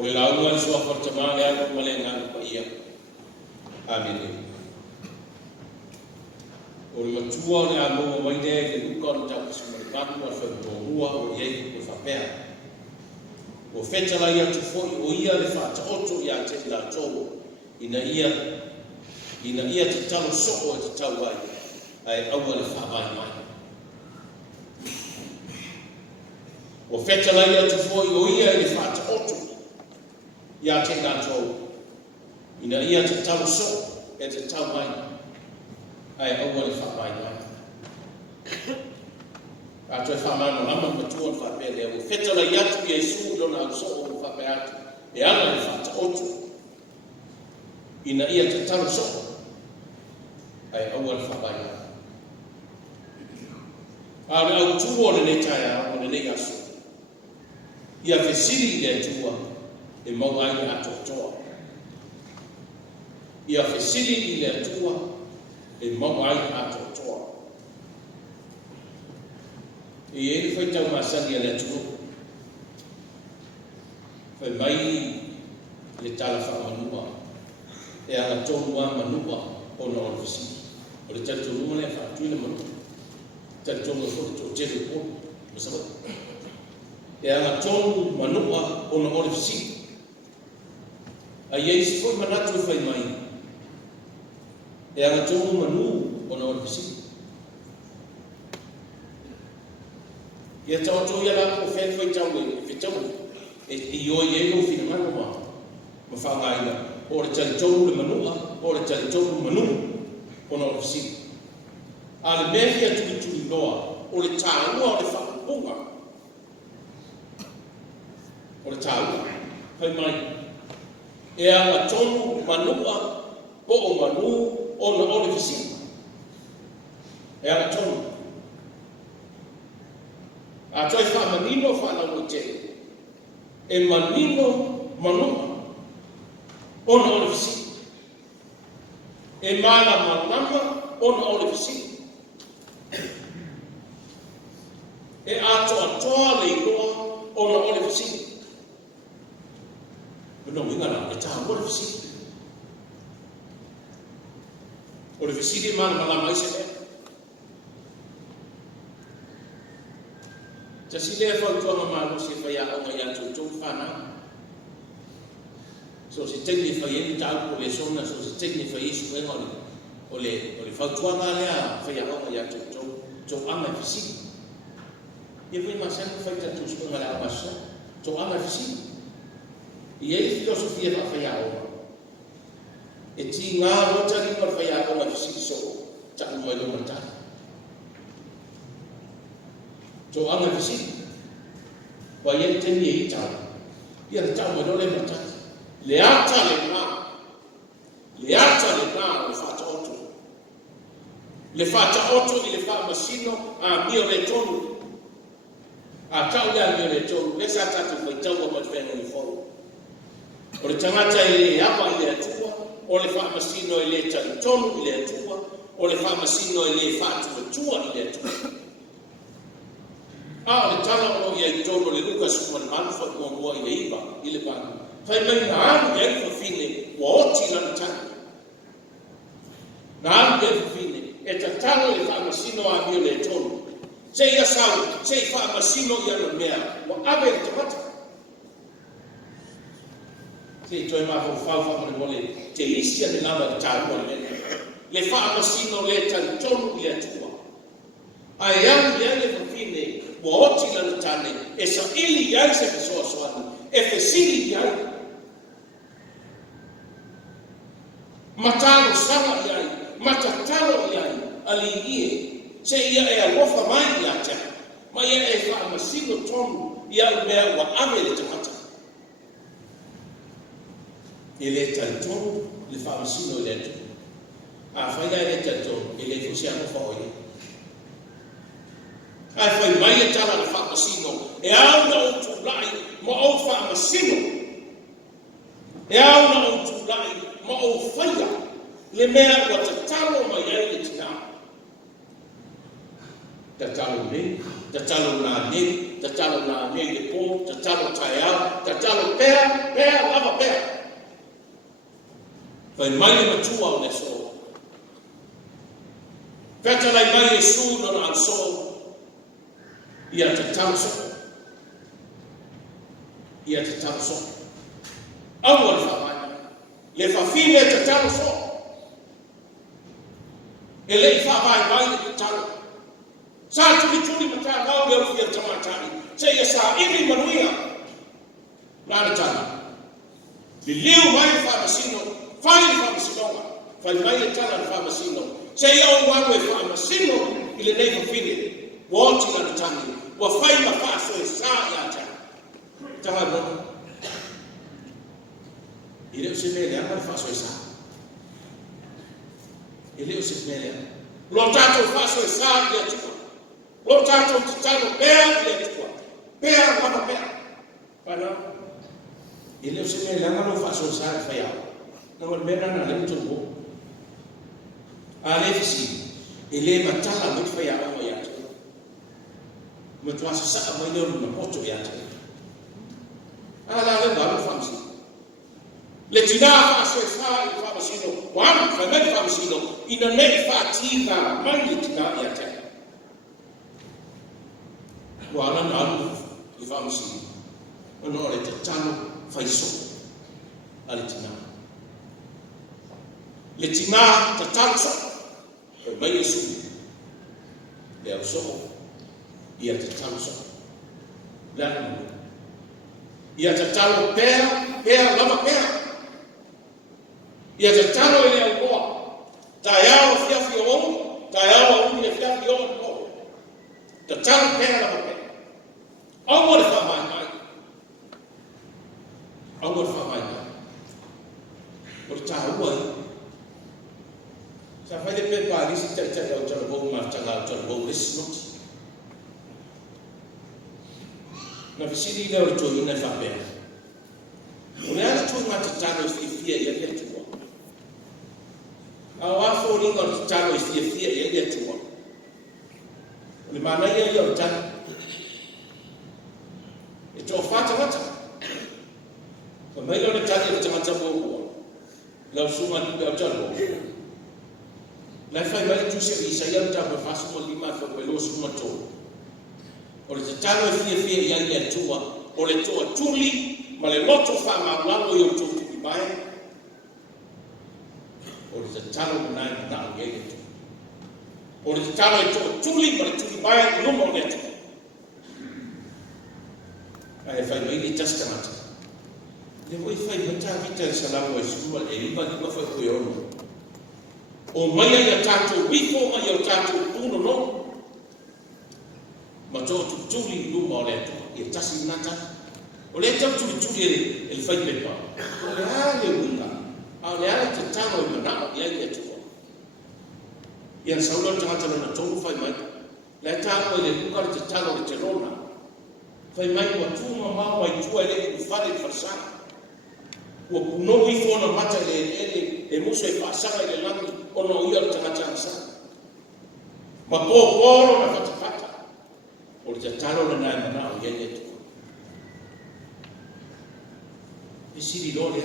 O le launga le soa whatamane aku male ngāna pa ia. Amen. O le matua o le a monga mai ne le luka o le tau kasimari manu a whaipua o iei o whapea. O whetala ia tu foi o ia le whata oto ia te la tō. Ina ia te talo soko e te tau ai. Ai aua le whapai mai. O whetala ia tu foi o ia le whata oto ia te la tō. Ina ia te talo soko e te tau mai. Ai aua le whapai mai. A toi whamano lama matua whapea lea. O whetala ia tu i Jesu lona au soko o whapea atu. E ana le whata oto. Ina ia te talo soko. Ai aua le whapai mai. A le au tua o le ne taia o le ne aso. Ia whesiri le tua e mau ai ato toa. Ia whesiri le tua e mau ai ato toa. E ele foi tau masani le tua. Foi mai le tala whamanua. E ala tōnua manua o na o whesiri. O le tala tōnua le whatuina manua. Tala tōnua whoki tō tere o masawa. E ana tonu manua o na ore whesiri. A iei foi manatu e whai mai. E ana tonu manu o na ore whesiri. Ia tau tō ia lako o whai whai tau e whetau. E i oi e o whina manu ma. Ma whangaina. O re tali tonu le manua, o re tali tonu manu o na ore whesiri. A le mehia tui loa, o le tāua o le whakapunga. O le tāua, hai mai. E anga tonu manua, po o manu, o na ole whesiri. E anga tonu. A toi whamanino whanau te. E manino manua, o na ole whesiri. E mana manama, o na ole whesiri. E atoa le iloa o na ole whesiri. No ingana, e taha ole whesiri. Ole whesiri mana malama ise lea. Tasi lea whautuanga malu se whai a onga i atu tō whanau. So se teini whai eni tāu o le sona, so se teini whai isu enga o le whautuanga lea whai a onga i atu tō anga whesiri. Ia whi masana whai tatu spunga lea masa, tō anga whesiri. I ei filosofia ka whai a onga. E ti ngā rota ringa whai a onga whesiri so, taku mai lo matari. Tō anga whesiri. Wa ia teni e i tau. Ia le tau mai lo le matari. Le ata le ngā. Le ata le ngā le whata oto. Le whata oto i le wha masino a mio le tonu. A tau lea mio le tonu. Le sa tatu mai tau o matwena ni whau. O le tangata i le apa i le atua. O le wha masino i le tau tonu i le atua. O le wha masino i le whatu atua i le atua. A o le tala o ia i tonu le luka sukuman manfa ua mua i le iwa i le pāku. Whai mai na anu i aifa whine ua oti lana tani. Na anu i aifa whine e ta talo le wha masino a mio le tonu. Se ia sau, se i wha masino i ana mea, ua awe le tamata. Se i toi maho whau wha mole te isia le lama le tāua le lene. Le wha masino le tani tonu i le atua. Ai anu i aifa whine ua oti lana tani, e sa ili i ai se pesoa soani, e whesiri i ai. Matalo sanga i ai, matatalo i ai, ali ie, se ia e alofa mai i atea, ma ia e wha masino tonu i au mea ua ame le tamata. E le tai tonu, le wha masino i le atu. A whaia e le tai tonu, e le fusiano whaoia. Ai whai mai e tala le wha masino, e au na o tūlai, ma o wha masino. E au na o tūlai, ma o whaia, le mea ua te talo mai ai le tina. te talo nei, te talo nā nei, te talo nā nei le pō, te talo tai au, te talo pēa, lava pēa. Whai mai le matua o le so. Whetalai mai e su no na so, ia te talo so. Ia te talo so. Aua le whamai, le whawhine te talo so. E lei whamai mai le talo. Sa tuli mata ngau le uwhia tamatari. Se ia sa imi manuia. Nāna tani. Li liu mai whamasino. Whai whamasinonga. Whai mai e tala whamasino. Se ia o wawe whamasino. I le nei whawhine. Wāti nāna tani. Wa whai ma whāso e sa ia tani. Taha nōna. I leo se mele anga le whāso e sa. I leo se mele anga. Lo tātou whāso e sa ia tuka. Lo tātou te talo pēr ia tukua. Pēr lama pēr. Pana. I leo se mele anga lo whāso sa e whai au. Nā wad mera nā leo tōko. A le fisi. E le matala me whai au o ia tukua. Me tuasa saa mai leo na poto ia tukua. A la le ngā lo whamsi. Le tina whāso e sa i whamasino. Wāma whai mai whamasino. Ina nei whātina mai le tina ia tukua. Wala na alu I whamasi. Ono le te tano whaiso. Ale tina. Le tina te tano so. E mai e su. Le au so. Ia te tano so. Le anu manu. Ia te tano pēr, lama pēr. Ia te tano e le au koa. Tai au whiawhi o onu. Tai au uni e whiawhi o onu. Te tano pēr, lama pēr. Aua le whamai mai. Aua le whamai mai. O le taha ua I. Sa whai le pepa alisi tai au tala bou ma tanga au tala bou lesi noti. Na visiri leo le tōi ina whapea. O le ala tōi ngā te tano I whiawhia I alia tua. A o afo ringa o te tano I whiawhia I alia tua. O le mana ia o le tano. E tō whātangata. Ka mai lona tani o tangata mōkua. Lau sunga ni pēo talo. Lai whai mai tūsia I Isaia o tāpua whāsuma lima whakapelo sunga tō. O le te tano e whiawhia I alia tua. O le toa tuli, ma le loto whamaulango I o tō tuki mai. O le te tano nai na o gele tua. O le te tano e toa tuli, ma le tuki mai I luma o le tua. Ai fai mai ni taskamata. Le voi fai mata vita e salamu e suma e riba fai koe ono. O mai ai a tātou wiko mai au tātou puno no. Ma tō tūturi luma o le atua. I tasi nata. O le tau tūturi e le fai pepa. O le ale wina. A le ale te tano I manao I ai atua. I an saula tangata na tōru fai mai. Le tāno e le kukare te tano le te rona. Fai mai ua tūma mau ai tua ele I whare wharsana. Ua kuno I whona mata e muso e whaasanga I le langi ono ia o tangata ansana. Ma pōpōro na whatapata. O le te talo na nai manao I ele tua. E siri lole.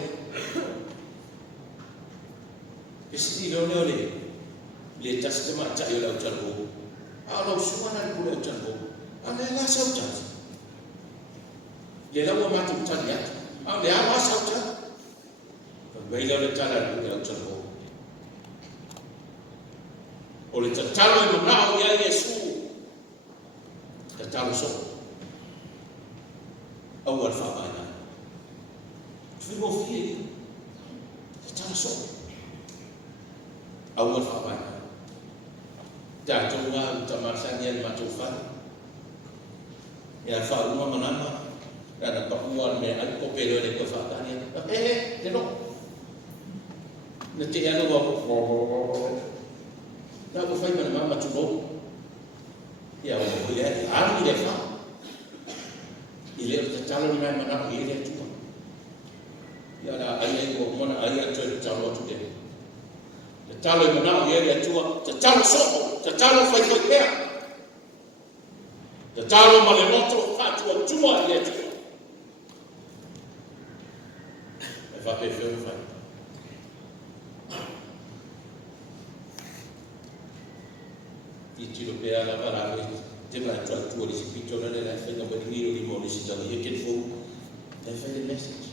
E siri lole o le tasi te mata I o lau talo. A lau suana I kule o talo. A le lasa o talo. Le lawa matu tali atu. A le awa sauta. Veila le tala le talo. O le tatalo I manao I ai Yesu. Tatalo so. Au al whamai nai. Whimo fie. Tatalo so. Au al whamai nai. Tātou ngā utamasani al matou whani. Ia whaunga manama. Rana pakua me al kopelo le ko fatania. Te no. Na te ano wa. Na ko fai mana mama tu no. Ya o ia ani le fa. Ile te talo ni mai mana ile tu. Ya la ai ko mona ai tu talo tu de. Te talo mana ile tu. Te talo so. Te talo fai fai pea. Te talo ma le loto fatua tua i etu. E whape whiu whai. I tiro pēa la wara koe, te mai tua li si pito na le lai whainga wari ngiro li mo li si tala i eken fōu. Te whaile message.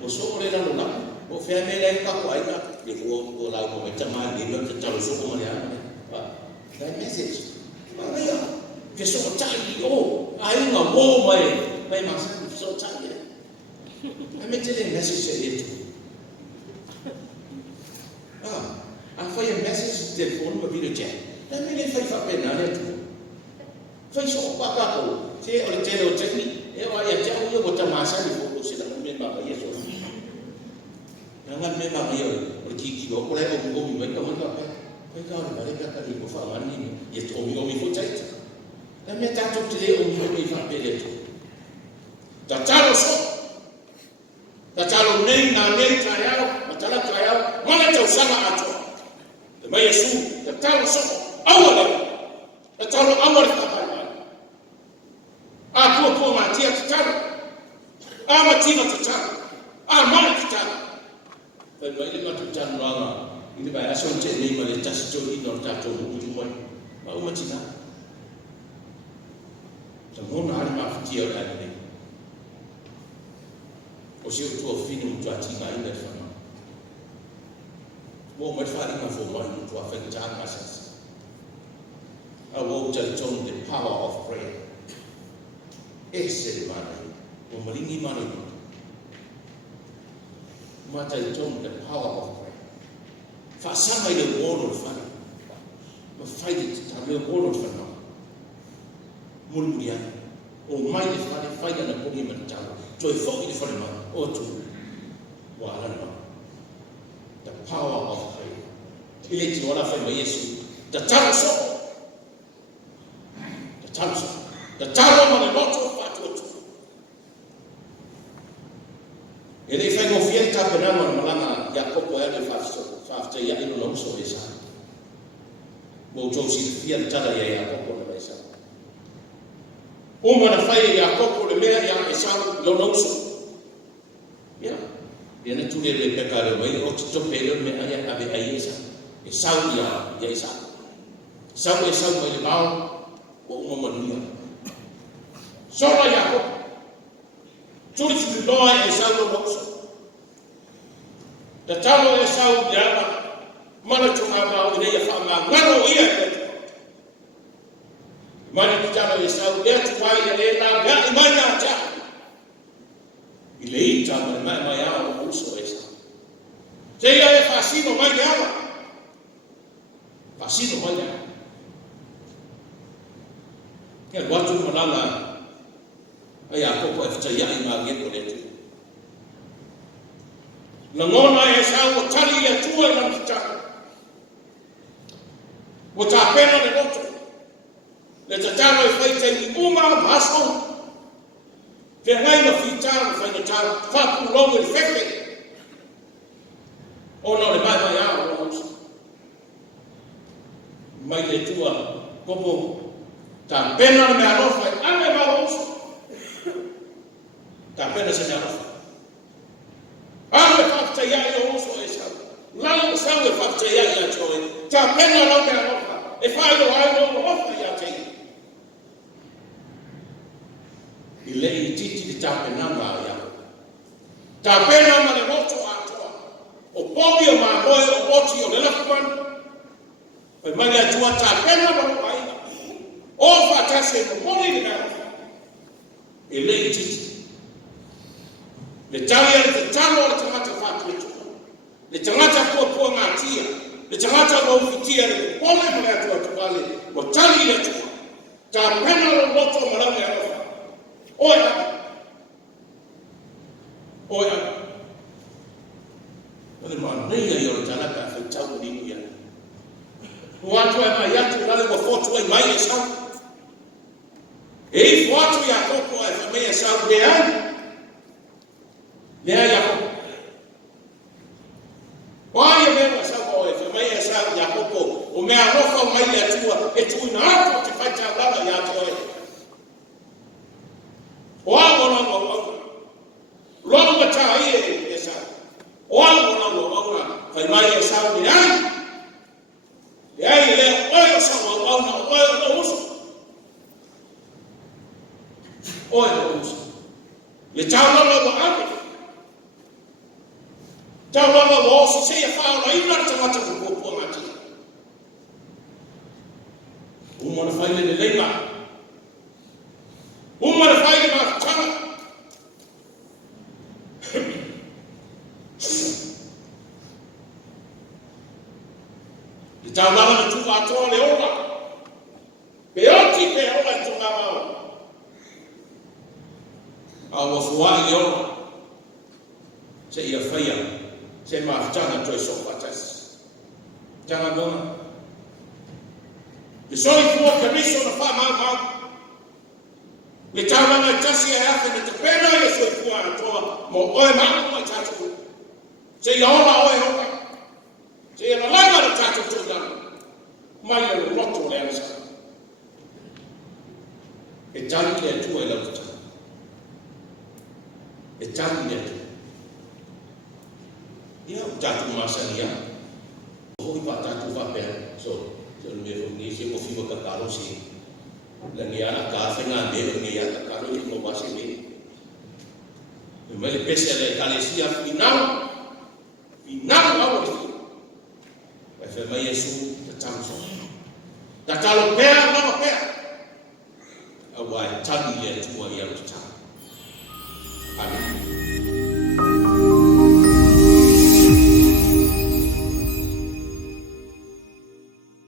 O so le rano la, o whea me lai kako aina, le o lau mo me tamai, le me te talo soko ma le ana. Dai message. Maria, que so tali o, ainga mo mai masa so tali. I met a message to I find a message telephone ma video chat. Na me le fai fa pena le tu. Fai so pa ka ko, se o le tele o tani, e wa ya tau yo bota masa ni ko se na me ma ya so. Na nga me ma ya o ki ko ko le o mi mai ka ma ka pe. Kai ka le bare ka ni ko fa mani ye to mi fo tai. Na me ta to tele o mi mai fa pe le tu. Ta talo so. Ta talo nei na nei traiao, ma tala traiao, ma le tau sama ato. Te mai Yesu, te talo so, awale. Te talo awale ka pai. A ko ma tia te talo. A ma tia te talo. A ma te talo. Te mai le ma te talo langa. Ini bai aso te nei ma le tasi to ino tato mo mai. Ma uma tina. Te mona ale ma fitia o lai nei. O se o tua fino tua tina ina e whana. Mo mai whari ma fo mai tua whenitanga asas. A wo tell John the power of prayer. E se mana, o maringi mana. Ma tell John the power of prayer. Whasama i le woro whana. Ma whaide ta le woro whana. Mulmuriana. O mai le whane whaida na pongi manitanga. Toi fōki le whare mana, o tu, wa alana mana. The power of prayer. Ile ti wana whai mai Yesu. The talo so. The talo so. The talo mana loto whatu o tu. Ele whai mo fienta penama na malanga ya koko ya le whafta ya ino na uso e sa. Mo tōsi le fienta ya koko na sa. Uma na whai ya koko le mea ya e sa lo na uso. Ya. Ia na tūne le pekare mai, o te tope leo me aia abe ai esa. E sau ia isa. Sau e sau mai le mau, o uma manuia. Sora ia ko. Tūri tūri loa e sau lo mausa. Ta talo e sau ia ana, mana tūna mau ina ia whaanga, ngano ia e tu. Mana ki talo e sau, ea tu wai e le la, ea i mana a tia. I le ita mai awa o uso e sa. Te ia e whasino mai awa. Whasino mai awa. Kia watu mananga ai a koko e whatai ai ngā ngeko le tu. Na ngona e sa o tali e tua i na kitaka. O tā pena le roto. Le tatalo e whaitei ni uma maso. Te ngai na whitara, whai na tāra, whapu longa i whewhe. O no le mai awa o hausa. Mai le tua, kopo, tā pena na mea rofa, ane ma hausa. Tā pena se mea rofa. Ane whakta iai o hausa e sa. Lau sau e whakta iai a toe. Tā pena na mea rofa. E whai lo ai lo rofa i a tei. I le I titi di tāpena ngā ia. Tāpena ma le roto atoa. O pobi o mā moe o oti o le lakuman. Pai mai atua tāpena ma lo aina. O whatase no mori ni ngā. I le I titi. Le tali ale te talo ale tangata whātuetu. Le tangata pua ngā tia. Le tangata o whitia le pole ma le atua tuale. O tali le tua. Tāpena lo roto ma lange arofa. Oia. Oia. Ole ma nei ai o talaka fa tau ni ia. Watu e mai atu lale wa fotu ai mai e sa. E watu ya koko e fa mai e sa be ai. Le ya koko. Wai e me sa ko e fa mai e sa ya koko. O me a rofa fa mai le atua e tu na ko te fai ta lava ya te oi o amo na mo lo ma ta ai e sa o amo na mo fai mai e sa ni ai e ai le oi sa mo na oi uso oi uso le ta lava mo ame ta lava mo se e fa na ina ta mata ko po mati uma na fai le leima uma na fai le ma tana le ta lava na tu fa to le ola peoti pe ola tu lava awa fuai le ola se ia faia se ma tana to so patas tana bona e soi fuo kamiso na fa ma le tama na tasi e hafe na te pena e soi fuo na toa mo oe ma tatu se ia ola oe hoka se ia na langa na tatu tūtana mai e loto le ansa e tani le atua e lauta e tani le atua ia tatu masania hoi pa tatu va pe so me ni se mo fiwa ka karo si la ni ana ka fa na me ni ya ka karo ni mo basi ni me le pese le kalesia final au e fe mai Yesu ta tamso ta talo pe